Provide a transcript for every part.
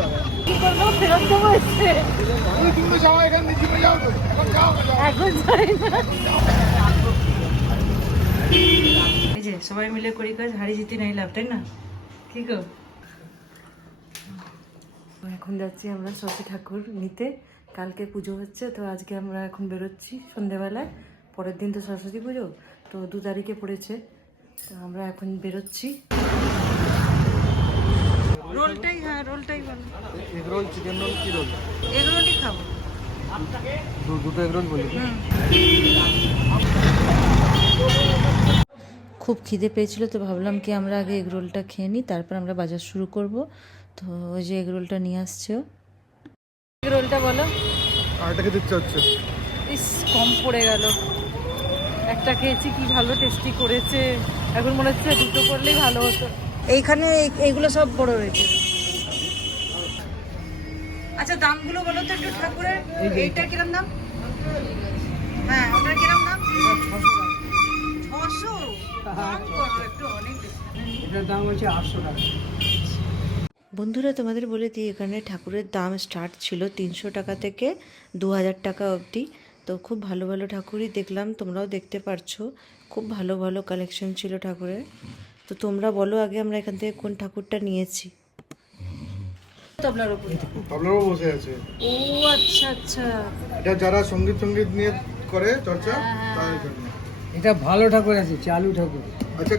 টাকা। কি করবো, ফেরত দেবো এসছে। তুমি যাও, এখান থেকে জিমে যাও তো। এখন যাও, যাও। এখন যাই না। এই যে সবাই মিলে করি কাজ, হারি জিতে নাই লাভ, তাই না? কি গো? এখন যাচ্ছি আমরা সরস্বতী ঠাকুর নিতে। কালকে পুজো হচ্ছে, তো আজকে আমরা এখন বেরোচ্ছি সন্ধেবেলায়। পরের দিন তো সরস্বতী পুজো, তো 2 তারিখে পড়েছে, তো আমরা এখন বেরোচ্ছি। রোলটাই, হ্যাঁ রোলটাই ভালো। এগ রোল, চিকেন রোল, কি রোল? এগ রোলই খাবো। দুটো এগ রোল বলি। খুব খিদে পেয়েছিল, তো ভাবলাম কি আমরা আগে এগ রোলটা খেয়ে নিই, তারপর আমরা বাজার শুরু করব। তো ওই যে এগ রোলটা নিয়ে আসছে। এগ রোলটা বলো। আরটাকে দিতে হচ্ছে। ইস, কম পড়ে গেল। একটা খেয়েছি, কি ভালো টেস্টি করেছে। এখন মনে হচ্ছে দুটো করলেই ভালো হতো। এইখানে এইগুলো সব বড় রয়েছে। আচ্ছা, দামগুলো বলো তো একটু ঠাকুরের। এইটার কিরম দাম? হ্যাঁ, ওটার কিরম দাম? 600। কম করো একটু, অনেক বেশি। এটার দাম হচ্ছে 800 টাকা। বন্ধুরা, তোমাদের বলে দিই, এখানে ঠাকুরের দাম স্টার্ট ছিল 300 টাকা থেকে 2000 টাকা অবধি। তো খুব ভালো ভালো ঠাকুরই দেখলাম, তোমরাও দেখতে পারছো। খুব ভালো ভালো কালেকশন ছিল ঠাকুরের। তো তোমরা বলো আগে আমরা এখান থেকে কোন ঠাকুরটা নিয়েছি। তবলার উপরে তবলারও বসে আছে। ও আচ্ছা আচ্ছা। এটা যারা সঙ্গীত নিয়ে করে চর্চা, তাদের জন্য। এটা ভালো ঠাকুর আছে, চালু ঠাকুর। আচ্ছা,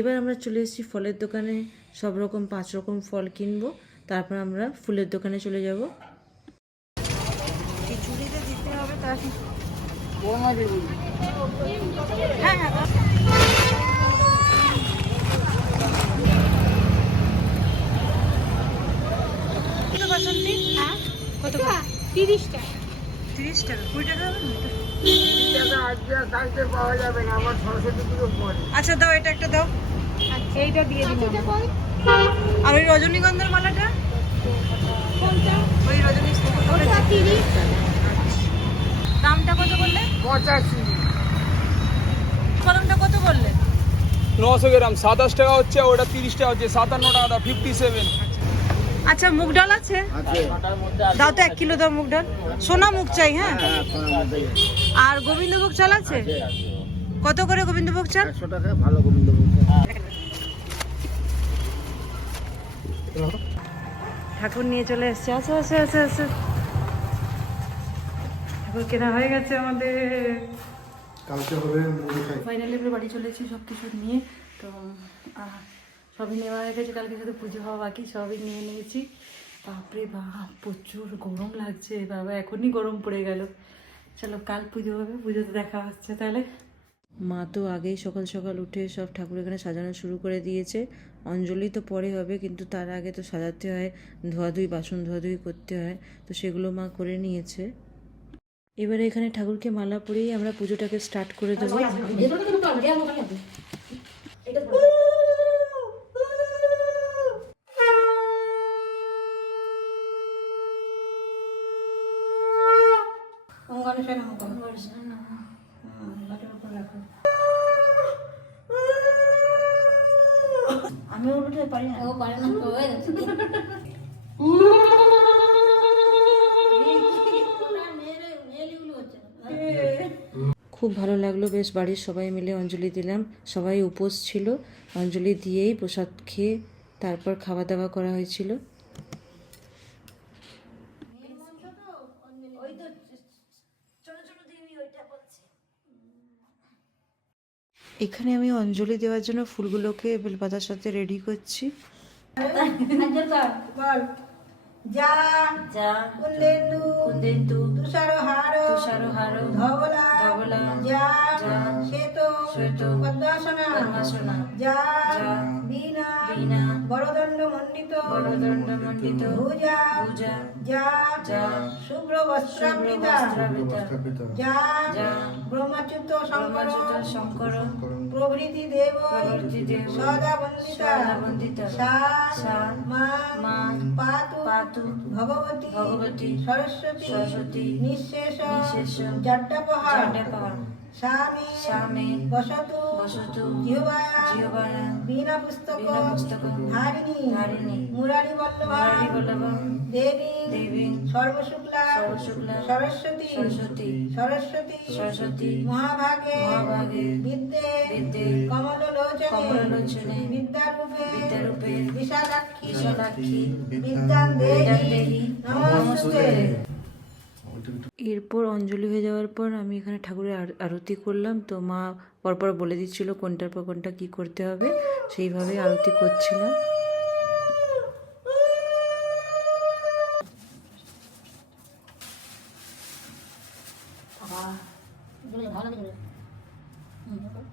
এবার আমরা চলে এসেছি ফলের দোকানে। সব রকম 5 রকম ফল কিনবো, তারপর আমরা ফুলের দোকানে চলে যাব। খিচুড়িতে দিতে হবে তার। হ্যাঁ হ্যাঁ, কত বাসন্তী? কত? 30 টাকা। 30 টাকা, 20 টাকা হবে না? পাওয়া যাবে না, আমার সরস্বতী পুজো পরে। আচ্ছা দাও, এটা একটা দাও। এইটা দিয়ে দিন। আর ওই রজনীগন্ধার মালাটা, ওই রজনীগন্ধার 30। দামটা কত বললে? 85। কলমটা কত বললে? 900 গ্রাম 27 টাকা হচ্ছে, ওটা 30 টাকা হচ্ছে, 57 টাকা দাও, 57। আচ্ছা, মুগ ডাল আছে? দাও তো 1 কিলো দাও মুগ ডাল। সোনা মুগ চাই, হ্যাঁ। আর গোবিন্দভোগ চাল আছে? কত করে গোবিন্দভোগ চাল? 100 টাকা ভালো গোবিন্দভোগ। ঠাকুর নিয়ে চলে এসছে। আছে আছে আছে আছে। ঠাকুর কেনা হয়ে গেছে আমাদের। কালকে হবে মুড়ি খাই। ফাইনালি আমরা বাড়ি চলে এসেছি সব কিছু নিয়ে। তো সবই নেওয়া হয়ে গেছে, কালকে শুধু পুজো হওয়া বাকি, সবই নিয়ে নিয়েছি। বাপরে বাপ, প্রচুর গরম লাগছে বাবা, এখনই গরম পড়ে গেল। চলো, কাল পুজো হবে, পুজোতে দেখা হচ্ছে তাহলে। মা তো আগেই সকাল সকাল উঠে সব ঠাকুর এখানে সাজানো শুরু করে দিয়েছে। অঞ্জলি তো পরে হবে, কিন্তু তার আগে তো সাজাতে হয়, ধোয়াধুয়ি, বাসন ধোয়াধুয়ি করতে হয়, তো সেগুলো মা করে নিয়েছে। এবারে এখানে ঠাকুরকে মালা পরিয়ে আমরা পুজোটাকে স্টার্ট করে দেবো। আমি উঠতে পারি না। ও পারে না, হয়ে যাচ্ছে। খুব ভালো লাগলো, বেশ বাড়ির সবাই মিলে অঞ্জলি দিলাম। সবাই উপোস ছিল, অঞ্জলি দিয়েই প্রসাদ খেয়ে তারপর খাওয়া দাওয়া করা হয়েছিল। এখানে আমি অঞ্জলি দেওয়ার জন্য ফুলগুলোকে বেলপাতার সাথে রেডি করছি। যা যা কুন্দেন্দু কুন্দেন্দু তুষারহার তুষারহার ধবলা ধবলা যা যা শ্বেত শ্বেত পদ্মাসনা পদ্মাসনা যা যা বীণা বীণা বরদণ্ড মণ্ডিত বরদণ্ড মণ্ডিত ভুজা ভুজা যা যা শুভ্র বস্ত্রাবৃতা যা যা ব্রহ্মচ্যুত শঙ্কর ব্রহ্মচ্যুত শঙ্কর প্রভৃতি দেব প্রভৃতি দেব সদা বন্দিতা সদা বন্দিতা সা সা মা মা পাতু পাতু ভগবতী ভগবতী সরস্বতী সরস্বতী নিঃশেষ নিঃশেষ জড্ডাপহা জড্ডাপহা স্বামী স্বামী বসতু বসতু জিহ্বায়া জিহ্বায়া বীণা পুস্তক বীণা পুস্তকং ধারিণী ধারিণী মুরারি বল্লভা মুরারি বল্লভং দেবী দেবী সর্বশুক্লা সর্বশুক্লা সরস্বতী সরস্বতী সরস্বতী সরস্বতী মহাভাগে মহাভাগে বিদ্যে বিদ্যে কমললোচনে কমললোচনে বিদ্যারূপে বিদ্যারূপে বিশালাক্ষী বিশালাক্ষী বিদ্যাং বিদ্যাং দেহি দেহি নমস্তুতে। এরপর অঞ্জলি হয়ে যাওয়ার পর আমি এখানে ঠাকুরের আরতি করলাম। তো মা পরপর বলে দিচ্ছিল কোনটার পর কোনটা কী করতে হবে, সেইভাবে আরতি করছিলাম।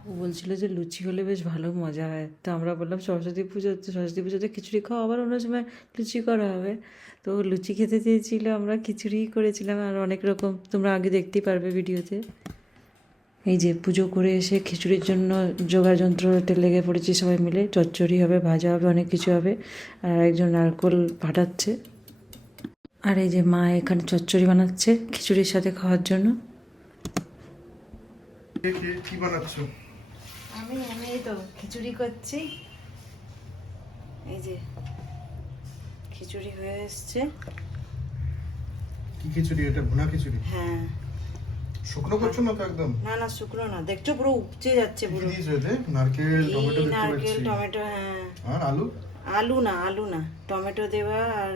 ও বলছিল যে লুচি হলে বেশ ভালো মজা হয়। তো আমরা বললাম সরস্বতী পুজো, তো সরস্বতী পুজোতে খিচুড়ি খাওয়া, আবার অন্য সময় লুচি করা হবে। তো লুচি খেতে চেয়েছিল, আমরা খিচুড়িই করেছিলাম। আর অনেক রকম তোমরা আগে দেখতেই পারবে ভিডিওতে। এই যে পুজো করে এসে খিচুড়ির জন্য জোগাড় যন্ত্রতে লেগে পড়েছি সবাই মিলে। চচ্চড়ি হবে, ভাজা হবে, অনেক কিছু হবে। আর একজন নারকোল ফাটাচ্ছে। আর এই যে মা এখানে চচ্চড়ি বানাচ্ছে খিচুড়ির সাথে খাওয়ার জন্য। কি বানাচ্ছো? আমি এই তো খিচুড়ি করছি। এই যে খিচুড়ি হয়ে এসছে। কি খিচুড়ি এটা? ভুনা খিচুড়ি? হ্যাঁ। শুকনো করছো না তো একদম? না না, শুকনো না, দেখছো পুরো উপচে যাচ্ছে কি পুরো। দিয়েছো এতে? নারকেল, টমেটো দেখতে নারকেল, পাচ্ছি। টমেটো, হ্যাঁ। আর আলু? আলু না, টমেটো দেওয়া আর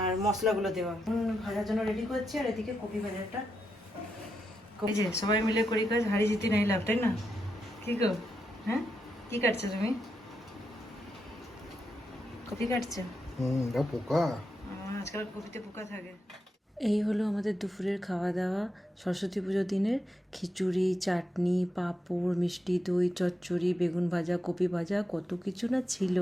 আর মশলাগুলো দেওয়া। ভাজার জন্য রেডি করছি। আর এদিকে কপি ভাজাটা। এই যে সবাই মিলে করি কাজ, হারি জিতি নাই লাভ, তাই না? কি গো, হ্যাঁ কি কাটছো তুমি? কপি কাটছো? যা পোকা। আজকাল কপিতে পোকা থাকে। এই হলো আমাদের দুপুরের খাওয়া দাওয়া সরস্বতী পুজোর দিনের। খিচুড়ি, চাটনি, পাঁপড়, মিষ্টি দই, চচ্চড়ি, বেগুন ভাজা, কপি ভাজা, কত কিছু না ছিল।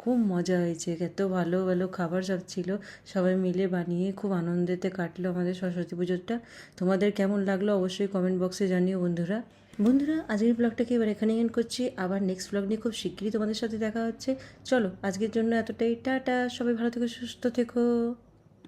খুব মজা হয়েছে, এত ভালো ভালো খাবার সব ছিল। সবাই মিলে বানিয়ে খুব আনন্দেতে কাটলো আমাদের সরস্বতী পুজোটা। তোমাদের কেমন লাগলো অবশ্যই কমেন্ট বক্সে জানিও বন্ধুরা। আজকের ব্লগটাকে এবার এখানে এন্ড করছি। আবার নেক্সট ব্লগ নিয়ে খুব শিগগিরই তোমাদের সাথে দেখা হচ্ছে। চলো আজকের জন্য এতটাই, টাটা। সবাই ভালো থেকো, সুস্থ থেকো।